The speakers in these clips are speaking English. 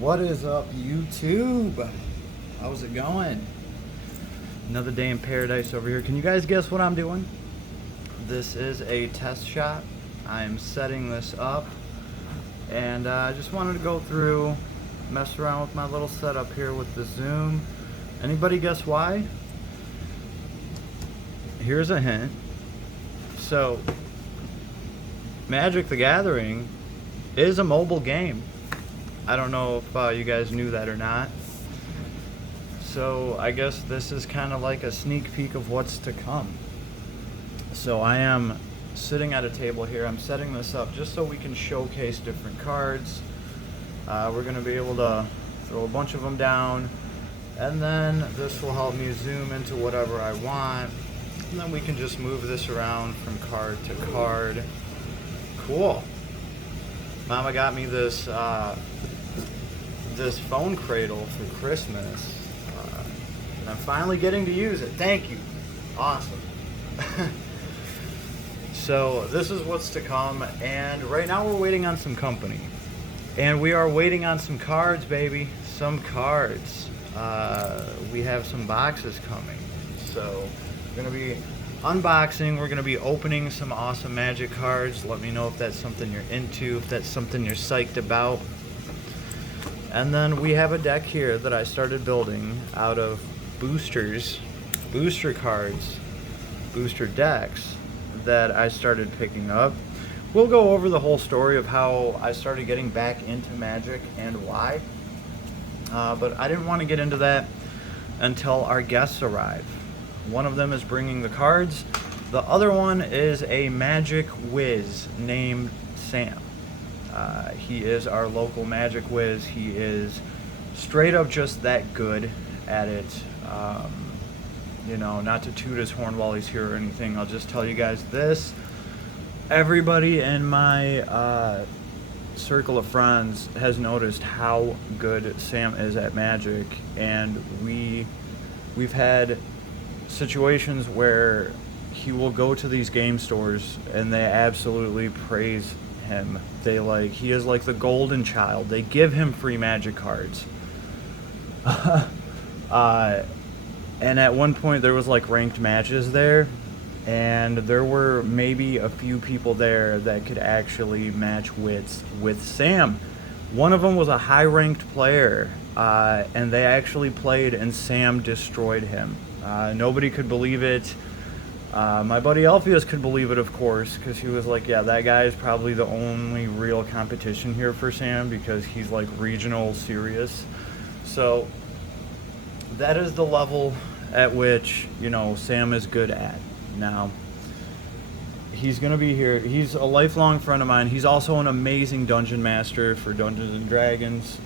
What is up, YouTube? How's it going? Another day in paradise over here. Can you guys guess what I'm doing? This is a test shot. I'm setting this up, and I just wanted to go through, mess around with my little setup here with the zoom. Anybody guess why? Here's a hint. So, Magic the Gathering is a mobile game. I don't know if you guys knew that or not. So I guess this is kind of like a sneak peek of what's to come. So I am sitting at a table here. I'm setting this up just so we can showcase different cards. We're going to be able to throw a bunch of them down, and then this will help me zoom into whatever I want, and then we can just move this around from card to card. Cool. Mama got me this this phone cradle for Christmas, and I'm finally getting to use it. Thank you. Awesome. So this is what's to come, and right now we're waiting on some company, and we are waiting on some cards, baby. Some cards. We have some boxes coming, so we're gonna be unboxing. We're gonna be opening some awesome Magic cards. Let me know if that's something you're into, if that's something you're psyched about. And then we have a deck here that I started building out of boosters, booster cards, booster decks that I started picking up. We'll go over the whole story of how I started getting back into Magic and why. But I didn't want to get into that until our guests arrive. One of them is bringing the cards. The other one is a Magic whiz named Sam. He is our local Magic whiz. He is straight up just that good at it. You know, not to toot his horn while he's here or anything. I'll just tell you guys this. Everybody in my circle of friends has noticed how good Sam is at Magic, and we've had situations where he will go to these game stores and they absolutely praise him. He is like the golden child. They give him free Magic cards. And at one point there was like ranked matches there, and there were maybe a few people there that could actually match with Sam. One of them was a high ranked player, and they actually played and Sam destroyed him. Nobody could believe it. My buddy Alpheus could believe it, of course, because he was like, yeah, that guy is probably the only real competition here for Sam, because he's like regional serious. So that is the level at which, you know, Sam is good at. Now, he's going to be here. He's a lifelong friend of mine. He's also an amazing dungeon master for Dungeons and Dragons.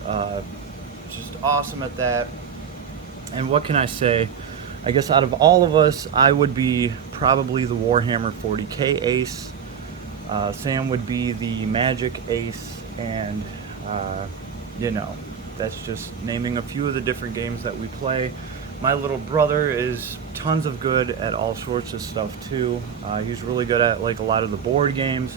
Just awesome at that. And what can I say? I guess out of all of us, I would be probably the Warhammer 40k ace. Sam would be the Magic ace, and you know, that's just naming a few of the different games that we play. My little brother is tons of good at all sorts of stuff too. He's really good at like a lot of the board games,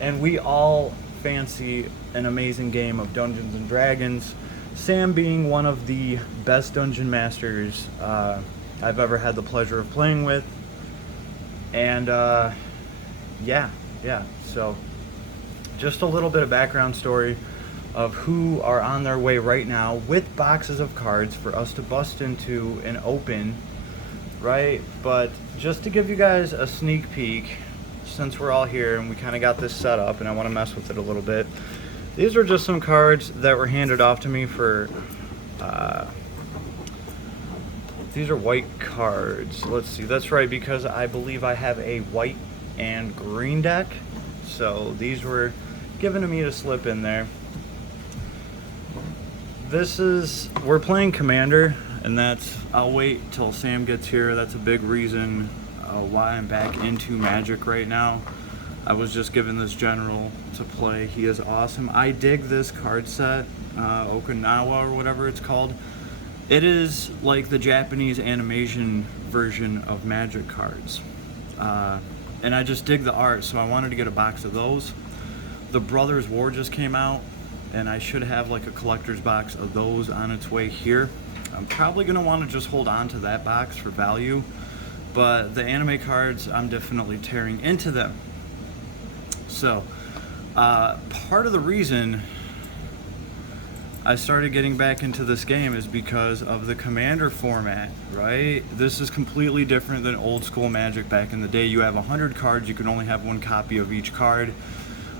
and we all fancy an amazing game of Dungeons and Dragons. Sam being one of the best dungeon masters I've ever had the pleasure of playing with. And yeah, so just a little bit of background story of who are on their way right now with boxes of cards for us to bust into and open, right? But just to give you guys a sneak peek, since we're all here and we kind of got this set up and I want to mess with it a little bit, these are just some cards that were handed off to me for these are white cards. Let's see, that's right, because I believe I have a white and green deck, so these were given to me to slip in there. We're playing Commander, and I'll wait till Sam gets here. That's a big reason why I'm back into Magic right now. I was just given this general to play. He is awesome. I dig this card set, Okinawa or whatever it's called. It is like the Japanese animation version of Magic cards. And I just dig the art, so I wanted to get a box of those. The Brothers War just came out. and I should have like a collector's box of those on its way here. I'm probably going to want to just hold on to that box for value, but the anime cards, I'm definitely tearing into them. So part of the reason I started getting back into this game is because of the Commander format, right? This is completely different than old school Magic back in the day. You have 100 cards, you can only have one copy of each card.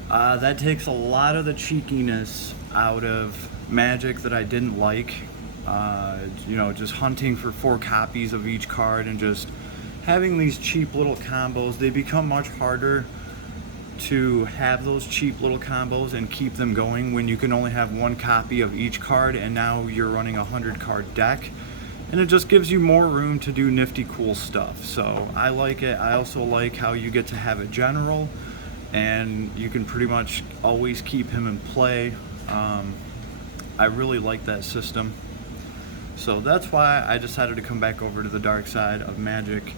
That takes a lot of the cheekiness out of Magic that I didn't like. You know, just hunting for 4 copies of each card and just having these cheap little combos. They become much harder to have those cheap little combos and keep them going when you can only have one copy of each card, and now you're running a 100 card deck, and it just gives you more room to do nifty cool stuff. So I like it. I also like how you get to have a general and you can pretty much always keep him in play. I really like that system, so that's why I decided to come back over to the dark side of Magic.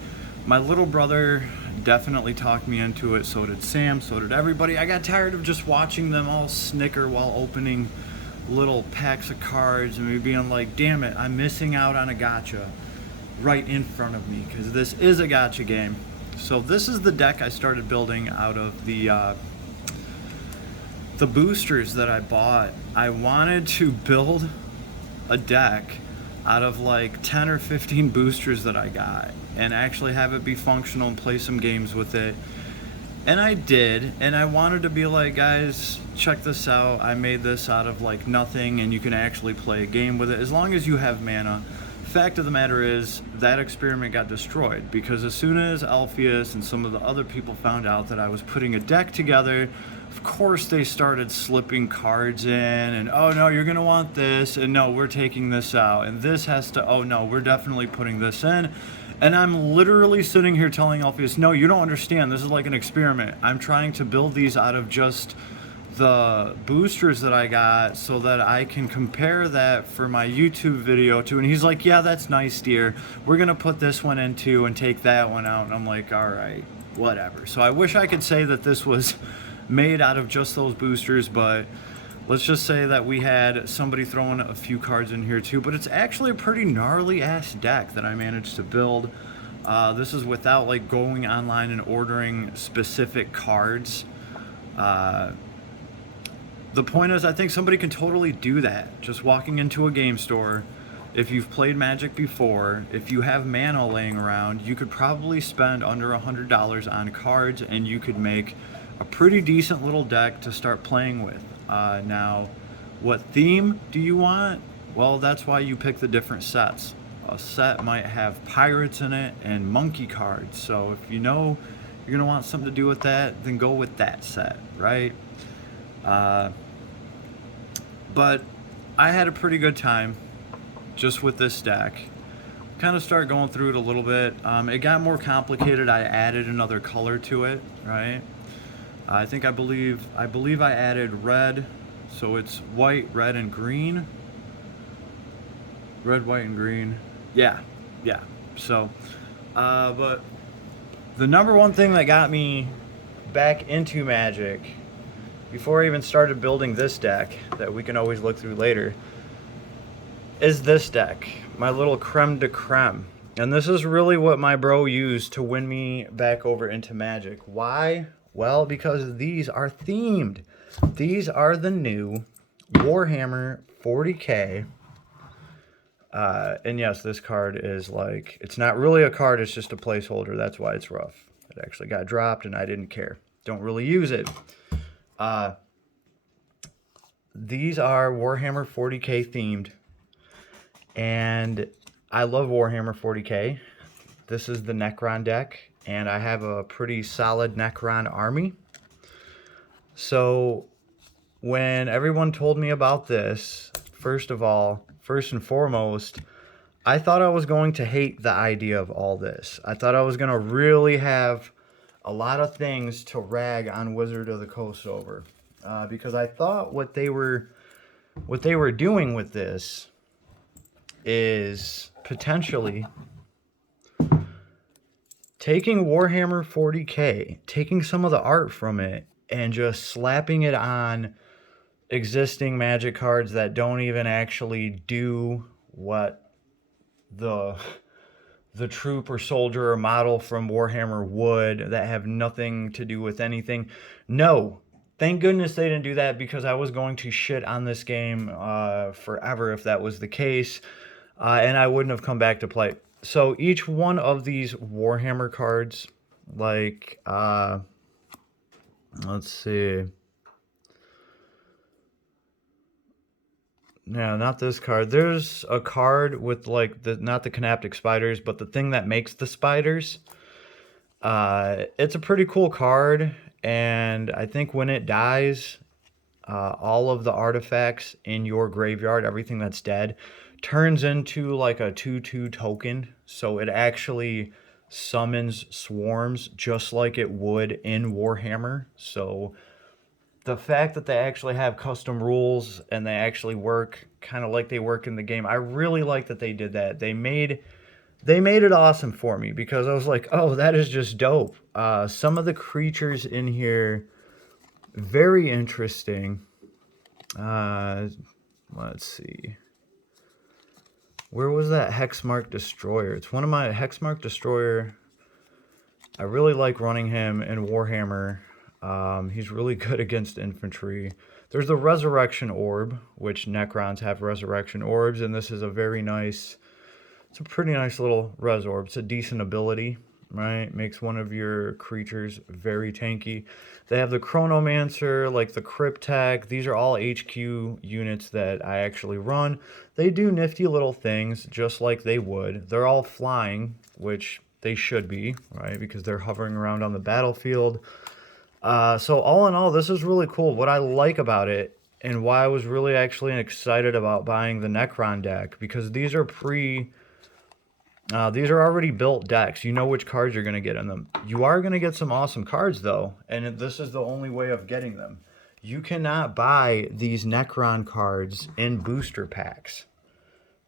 My little brother definitely talked me into it, so did Sam, so did everybody. I got tired of just watching them all snicker while opening little packs of cards and me being like, damn it, I'm missing out on a gacha right in front of me, because this is a gacha game. So this is the deck I started building out of the boosters that I bought. I wanted to build a deck out of like 10 or 15 boosters that I got and actually have it be functional and play some games with it. And I did, and I wanted to be like, guys, check this out. I made this out of like nothing, and you can actually play a game with it as long as you have mana. Fact of the matter is, that experiment got destroyed, because as soon as Alpheus and some of the other people found out that I was putting a deck together, of course they started slipping cards in, and oh no, you're gonna want this, and no, we're taking this out, and this has to, oh no, we're definitely putting this in. And I'm literally sitting here telling Alpheus, no, you don't understand, this is like an experiment. I'm trying to build these out of just the boosters that I got so that I can compare that for my YouTube video too. And he's like, yeah, that's nice, dear. We're gonna put this one in too and take that one out. And I'm like, all right, whatever. So I wish I could say that this was made out of just those boosters, but let's just say that we had somebody throwing a few cards in here too. But it's actually a pretty gnarly ass deck that I managed to build. This is without like going online and ordering specific cards. The point is, I think somebody can totally do that. Just walking into a game store, if you've played Magic before, if you have mana laying around, you could probably spend under $100 on cards and you could make a pretty decent little deck to start playing with. Now, what theme do you want? Well, that's why you pick the different sets. A set might have pirates in it and monkey cards. So if you know you're going to want something to do with that, then go with that set, right? But I had a pretty good time just with this deck. Kind of start going through it a little bit. It got more complicated. I added another color to it, right? I believe I added red, so it's white, red, and green. Red, white, and green. Yeah. So, but the number one thing that got me back into Magic, before I even started building this deck that we can always look through later, is this deck, my little creme de creme. And this is really what my bro used to win me back over into Magic. Why? Well, because these are themed. These are the new Warhammer 40K. And yes, this card is like, it's not really a card, it's just a placeholder. That's why it's rough. It actually got dropped and I didn't care. Don't really use it. These are Warhammer 40K themed, and I love Warhammer 40K. This is the Necron deck, and I have a pretty solid Necron army. So when everyone told me about this, first and foremost, I thought I was going to hate the idea of all this. I thought I was going to really have a lot of things to rag on Wizard of the Coast over, because I thought what they were doing with this is potentially taking Warhammer 40K, taking some of the art from it, and just slapping it on existing Magic cards that don't even actually do what the troop or soldier or model from Warhammer would, that have nothing to do with anything. No. Thank goodness they didn't do that, because I was going to shit on this game forever if that was the case, and I wouldn't have come back to play. So each one of these Warhammer cards, like, let's see. No, not this card. There's a card with like not the Canaptic spiders, but the thing that makes the spiders. It's a pretty cool card, and I think when it dies, all of the artifacts in your graveyard, everything that's dead, turns into like a 2/2 token. So it actually summons swarms just like it would in Warhammer. So the fact that they actually have custom rules and they actually work kind of like they work in the game, I really like that they did that. They made it awesome for me, because I was like, oh, that is just dope. Some of the creatures in here, very interesting. Let's see. Where was that Hexmark Destroyer? It's one of my Hexmark Destroyer. I really like running him in Warhammer. He's really good against infantry. There's the Resurrection Orb, which Necrons have Resurrection Orbs, and this is a very nice, it's a pretty nice little Res Orb. It's a decent ability, right? Makes one of your creatures very tanky. They have the Chronomancer, like the Cryptek. These are all HQ units that I actually run. They do nifty little things, just like they would. They're all flying, which they should be, right? Because they're hovering around on the battlefield. So all in all, this is really cool. What I like about it, and why I was really actually excited about buying the Necron deck, because these are these are already built decks. You know which cards you're going to get in them. You are going to get some awesome cards, though, and this is the only way of getting them. You cannot buy these Necron cards in booster packs,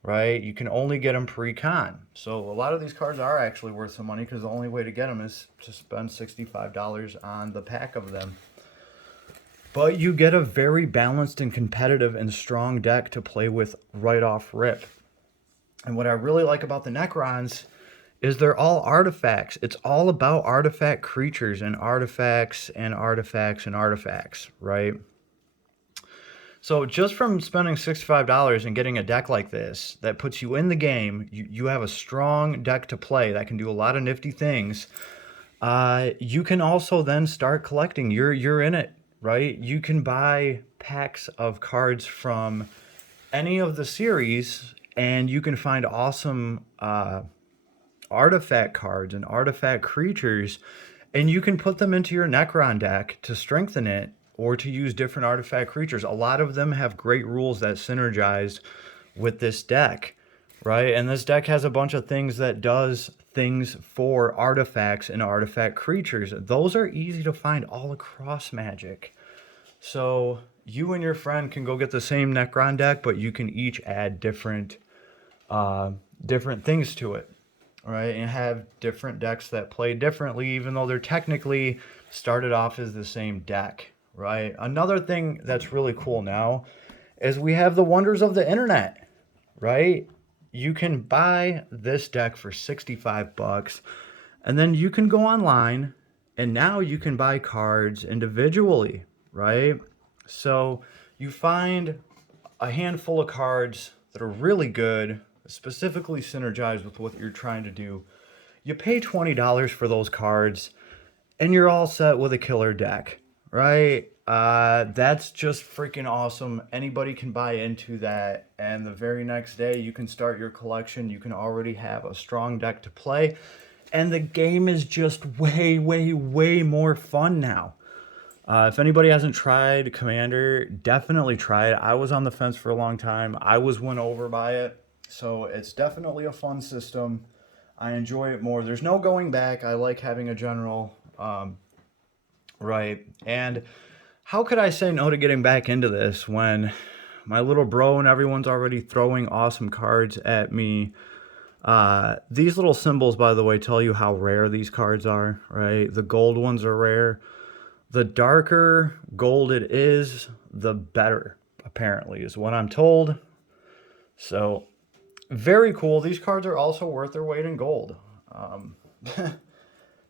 right? You can only get them pre-con. So a lot of these cards are actually worth some money, because the only way to get them is to spend $65 on the pack of them. But you get a very balanced and competitive and strong deck to play with right off rip. And what I really like about the Necrons is they're all artifacts. It's all about artifact creatures and artifacts and artifacts and artifacts, right? So just from spending $65 and getting a deck like this that puts you in the game, you have a strong deck to play that can do a lot of nifty things. You can also then start collecting. You're in it, right? You can buy packs of cards from any of the series, and you can find awesome artifact cards and artifact creatures, and you can put them into your Necron deck to strengthen it, or to use different artifact creatures. A lot of them have great rules that synergize with this deck, right? And this deck has a bunch of things that does things for artifacts and artifact creatures. Those are easy to find all across Magic. So you and your friend can go get the same Necron deck, but you can each add different things to it, right? And have different decks that play differently, even though they're technically started off as the same deck, right? Another thing that's really cool now is we have the wonders of the internet, right? You can buy this deck for $65, and then you can go online, and now you can buy cards individually, right? So you find a handful of cards that are really good, specifically synergize with what you're trying to do. You pay $20 for those cards, and you're all set with a killer deck, right? That's just freaking awesome. Anybody can buy into that, and the very next day you can start your collection. You can already have a strong deck to play, and the game is just way, way, way more fun now. If anybody hasn't tried Commander, definitely try it. I was on the fence for a long time. I was won over by it, so it's definitely a fun system. I enjoy it more. There's no going back. I like having a general, right? And how could I say no to getting back into this when my little bro and everyone's already throwing awesome cards at me? These little symbols, by the way, tell you how rare these cards are, right? The gold ones are rare. The darker gold it is, the better, apparently, is what I'm told. So, very cool. These cards are also worth their weight in gold. Um,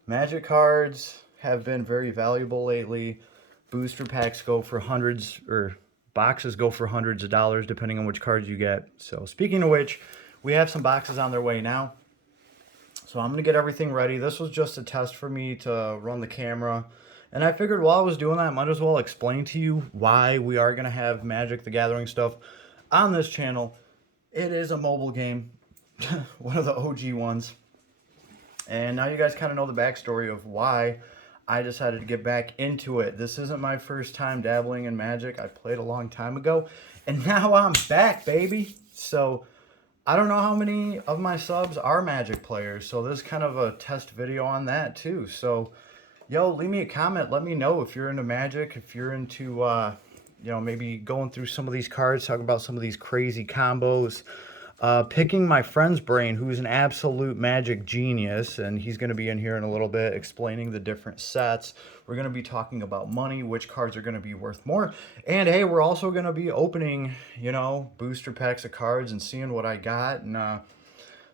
Magic cards have been very valuable lately. Booster packs go for hundreds, or boxes go for hundreds of dollars, depending on which cards you get. So, speaking of which, we have some boxes on their way now. So, I'm going to get everything ready. This was just a test for me to run the camera. And I figured while I was doing that, I might as well explain to you why we are going to have Magic the Gathering stuff on this channel. It is a mobile game, one of the OG ones. And now you guys kind of know the backstory of why I decided to get back into it. This isn't my first time dabbling in Magic. I played a long time ago, and now I'm back, baby. So I don't know how many of my subs are Magic players, so this is kind of a test video on that too. So, yo, leave me a comment. Let me know if you're into Magic, if you're into, you know, maybe going through some of these cards, talking about some of these crazy combos. Picking my friend's brain, who's an absolute Magic genius, and he's going to be in here in a little bit explaining the different sets. We're going to be talking about money, which cards are going to be worth more. And hey, we're also going to be opening, you know, booster packs of cards and seeing what I got, and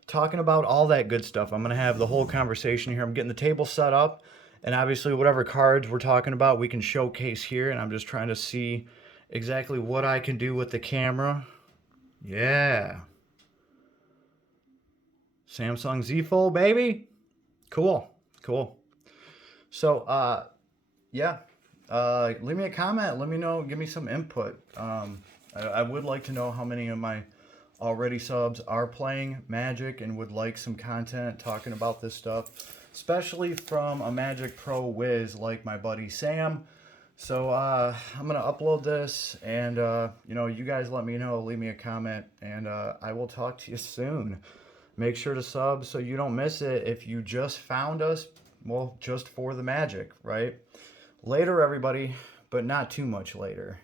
talking about all that good stuff. I'm going to have the whole conversation here. I'm getting the table set up, and obviously whatever cards we're talking about, we can showcase here, and I'm just trying to see exactly what I can do with the camera. Yeah. Samsung Z Fold, baby. Cool. Cool. So, yeah. Leave me a comment. Let me know. Give me some input. I would like to know how many of my already subs are playing Magic and would like some content talking about this stuff, especially from a Magic Pro whiz like my buddy Sam. So, I'm going to upload this, and, you know, you guys let me know. Leave me a comment, and I will talk to you soon. Make sure to sub so you don't miss it if you just found us, well, just for the Magic, right? Later, everybody, but not too much later.